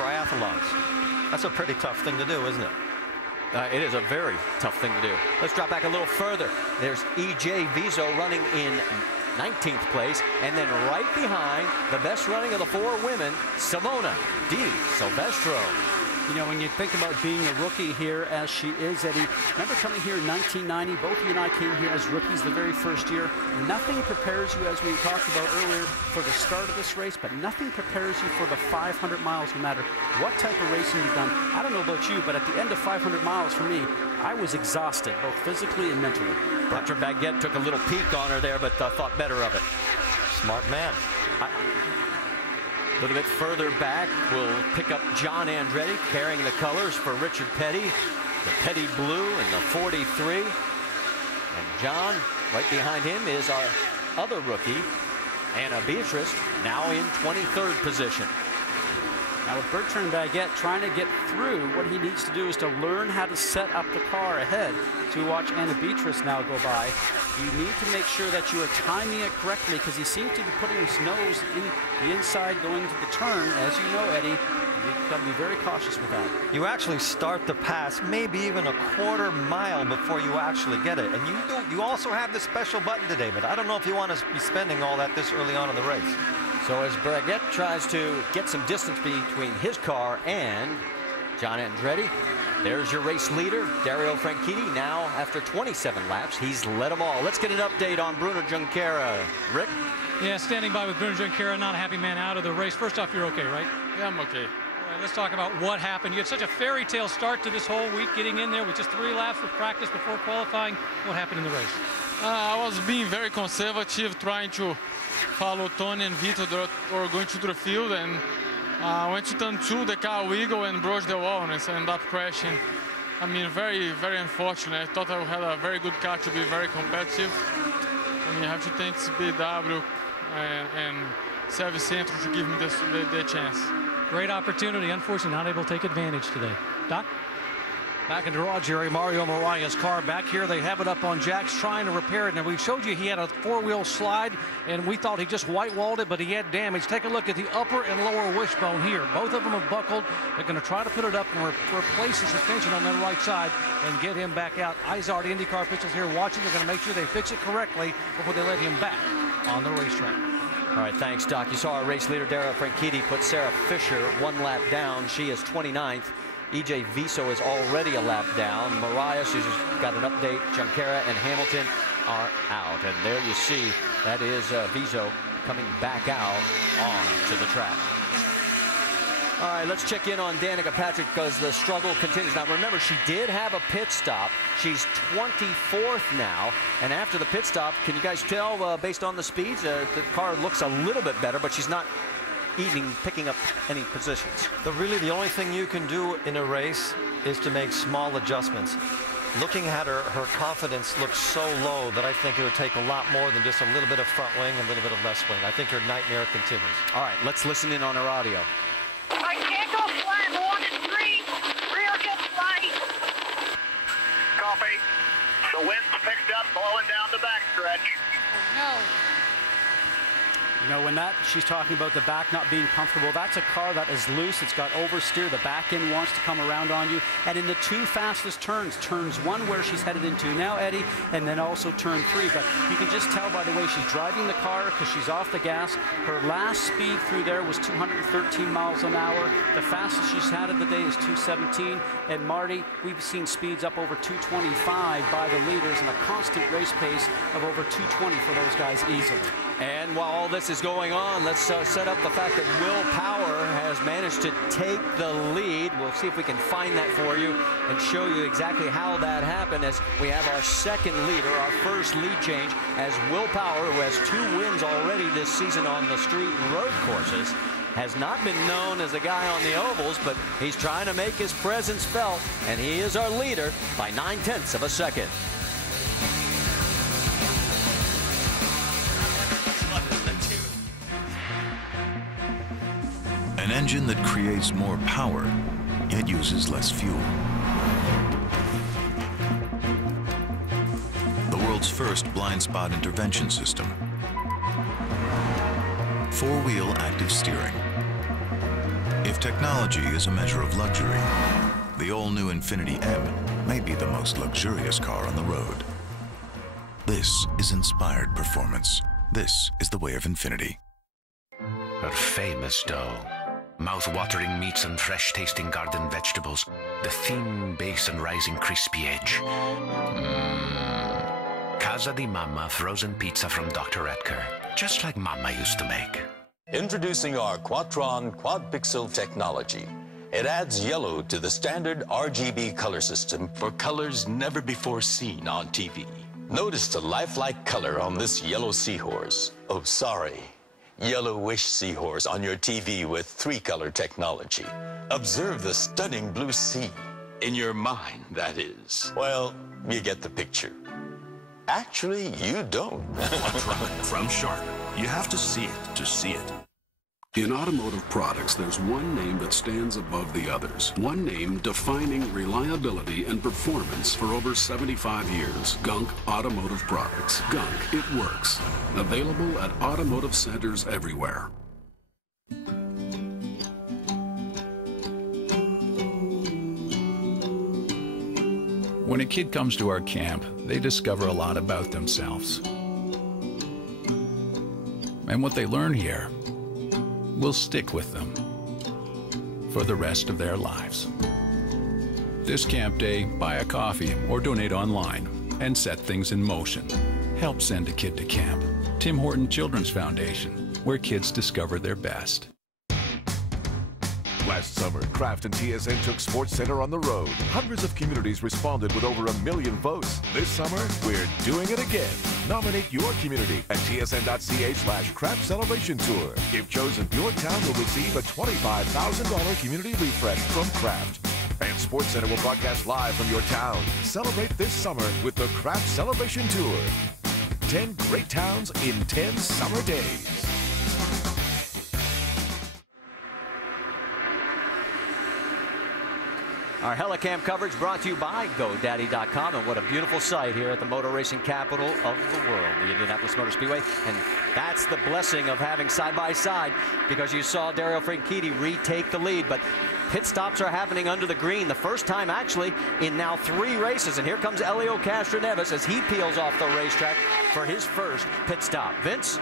triathlons. That's a pretty tough thing to do, isn't it? It is a very tough thing to do. Let's drop back a little further. There's E.J. Viso running in 19th place, and then right behind, the best running of the 4 women, Simona Di Silvestro. You know, when you think about being a rookie here, as she is, Eddie, remember coming here in 1990? Both you and I came here as rookies the very first year. Nothing prepares you, as we talked about earlier, for the start of this race, but nothing prepares you for the 500 miles, no matter what type of racing you've done. I don't know about you, but at the end of 500 miles, for me, I was exhausted, both physically and mentally. Patrick Baguette took a little peek on her there, but thought better of it. Smart man. A little bit further back, we'll pick up John Andretti carrying the colors for Richard Petty, the Petty Blue and the 43. And John, right behind him is our other rookie, Anna Beatrice, now in 23rd position. Now with Bertrand Baguette trying to get through, what he needs to do is to learn how to set up the car ahead. To watch Anna Beatrice now go by, you need to make sure that you are timing it correctly, because he seems to be putting his nose in the inside going to the turn. As you know, Eddie, you've got to be very cautious with that. You actually start the pass maybe even a quarter mile before you actually get it. And you also have this special button today, but I don't know if you want to be spending all that this early on in the race. So as Baguette tries to get some distance between his car and John Andretti, there's your race leader, Dario Franchitti. Now, after 27 laps, he's led them all. Let's get an update on Bruno Junqueira. Rick? Yeah, standing by with Bruno Junqueira, not a happy man out of the race. First off, you're okay, right? Yeah, I'm okay. All right, let's talk about what happened. You had such a fairy tale start to this whole week, getting in there with just 3 laps with practice before qualifying. What happened in the race? I was being very conservative, trying to follow Tony and Vito that were going to the field, and went to turn 2, the car wiggled and broke the wall and ended up crashing. I mean, very, very unfortunate. I thought I had a very good car to be very competitive. I mean, I have to thank BW and Service Central to give me the chance. Great opportunity. Unfortunately, not able to take advantage today. Doc? Back in garage area, Mario Maria's car back here. They have it up on jacks trying to repair it. And we showed you he had a 4-wheel slide, and we thought he just white-walled it, but he had damage. Take a look at the upper and lower wishbone here. Both of them have buckled. They're going to try to put it up and replace the suspension on that right side and get him back out. IZOD IndyCar officials here watching. They're going to make sure they fix it correctly before they let him back on the racetrack. All right, thanks, Doc. You saw our race leader, Dario Franchitti, put Sarah Fisher 1 lap down. She is 29th. E.J. Viso is already a lap down. Mariah, she's just got an update. Junqueira and Hamilton are out. And there you see, that is Viso coming back out onto the track. All right, let's check in on Danica Patrick because the struggle continues. Now, remember, she did have a pit stop. She's 24th now. And after the pit stop, can you guys tell, based on the speeds, the car looks a little bit better, but she's not picking up any positions. Really, the only thing you can do in a race is to make small adjustments. Looking at her confidence looks so low that I think it would take a lot more than just a little bit of front wing and a little bit of left wing. I think her nightmare continues. All right, let's listen in on her audio. I can't go flat 1 and 3. Rear gets light. Copy. The wind's picked up, blowing down the backstretch. Oh, no. You know, when she's talking about the back not being comfortable, that's a car that is loose. It's got oversteer. The back end wants to come around on you. And in the 2 fastest turns, turns 1 where she's headed into now, Eddie, and then also turn 3. But you can just tell by the way she's driving the car because she's off the gas. Her last speed through there was 213 miles an hour. The fastest she's had of the day is 217. And Marty, we've seen speeds up over 225 by the leaders and a constant race pace of over 220 for those guys easily. And while all this is going on, let's set up the fact that Will Power has managed to take the lead. We'll see if we can find that for you and show you exactly how that happened as we have our second leader, our first lead change, as Will Power, who has 2 wins already this season on the street and road courses, has not been known as a guy on the ovals, but he's trying to make his presence felt, and he is our leader by 9/10 of a second. An engine that creates more power, yet uses less fuel. The world's first blind spot intervention system. 4-wheel active steering. If technology is a measure of luxury. The all-new Infiniti M may be the most luxurious car on the road. This is inspired performance. This is the way of Infiniti. Her famous dough. Mouth-watering meats and fresh-tasting garden vegetables. The thin base and rising crispy edge. Casa di Mama frozen pizza from Dr. Etker. Just like Mama used to make. Introducing our Quadtron Quad Pixel technology. It adds yellow to the standard RGB color system for colors never before seen on TV. Notice the lifelike color on this yellow seahorse. Oh, sorry. Yellowish seahorse on your TV with 3-color technology. Observe the stunning blue sea. In your mind, that is. Well, you get the picture. Actually, you don't. From Sharp. You have to see it to see it. In automotive products, there's one name that stands above the others. One name defining reliability and performance for over 75 years. Gunk Automotive Products. Gunk, it works. Available at automotive centers everywhere. When a kid comes to our camp, they discover a lot about themselves. And what they learn here will stick with them for the rest of their lives. This camp day, buy a coffee or donate online and set things in motion. Help send a kid to camp. Tim Horton Children's Foundation, where kids discover their best. Last summer, Kraft and TSN took SportsCenter on the road. Hundreds of communities responded with over 1 million votes. This summer, we're doing it again. Nominate your community at tsn.ca/Kraft Celebration Tour. If chosen, your town will receive a $25,000 community refresh from Kraft. And SportsCenter will broadcast live from your town. Celebrate this summer with the Kraft Celebration Tour. 10 great towns in 10 summer days. Our Helicam coverage brought to you by GoDaddy.com, and what a beautiful sight here at the motor racing capital of the world, the Indianapolis Motor Speedway. And that's the blessing of having side-by-side, because you saw Dario Franchitti retake the lead, but pit stops are happening under the green, the first time actually in now 3 races. And here comes Helio Castroneves as he peels off the racetrack for his first pit stop. Vince?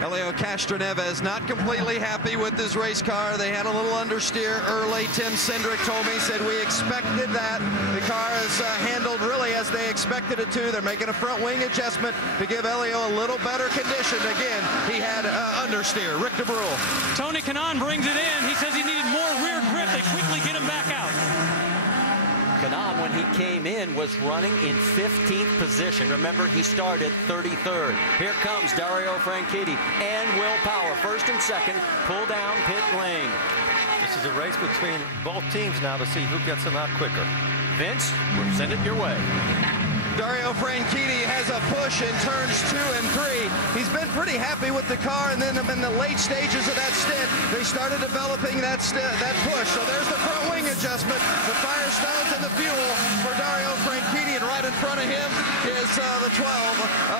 Helio Castroneves not completely happy with his race car. They had a little understeer early. Tim Cindric told me, said we expected that. The car is handled really as they expected it to. They're making a front wing adjustment to give Helio a little better condition. Again, he had understeer. Rick DeBrule. Tony Kanaan brings it in. He says he needed more rear grip. They quickly get him back out. Kanaan, when he came in, was running in 15th position. Remember, he started 33rd. Here comes Dario Franchitti and Will Power, first and second, pull down pit lane. This is a race between both teams now to see who gets them out quicker. Vince, we'll send it your way. Dario Franchitti has a push in turns 2 and 3. He's been pretty happy with the car, and then in the late stages of that stint, they started developing that push. So there's the front wing adjustment, the Firestones and the fuel for Dario Franchitti, and right in front of him is the 12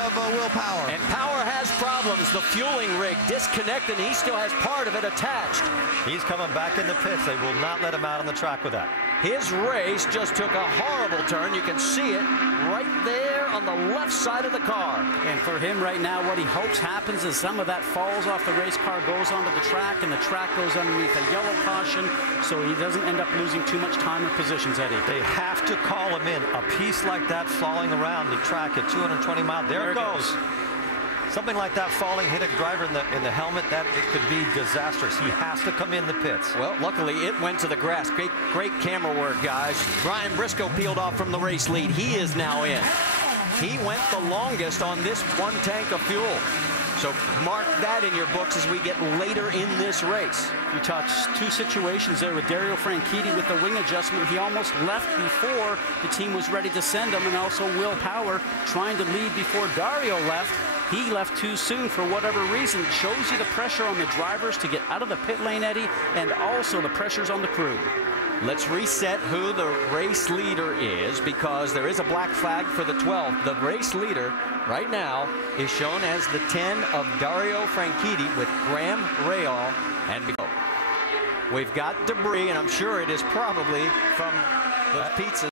of Will Power. And Power has problems. The fueling rig disconnected, and he still has part of it attached. He's coming back in the pits. They will not let him out on the track with that. His race just took a horrible turn. You can see it right there on the left side of the car. And for him right now, what he hopes happens is some of that falls off the race car, goes onto the track, and the track goes underneath a yellow caution, so he doesn't end up losing too much time in positions, Eddie. They have to call him in. A piece like that falling around the track at 220 miles. There it goes. Something like that falling, hit a driver in the helmet, that it could be disastrous. He has to come in the pits. Well, luckily it went to the grass. Great camera work, guys. Brian Briscoe peeled off from the race lead. He is now in. He went the longest on this one tank of fuel. So mark that in your books as we get later in this race. You touched 2 situations there with Dario Franchitti with the wing adjustment. He almost left before the team was ready to send him, and also Will Power trying to lead before Dario left. He left too soon for whatever reason. It shows you the pressure on the drivers to get out of the pit lane, Eddie, and also the pressures on the crew. Let's reset who the race leader is, because there is a black flag for the 12. The race leader right now is shown as the 10 of Dario Franchitti with Graham Rahal and We've got debris, and I'm sure it is probably from those pizzas.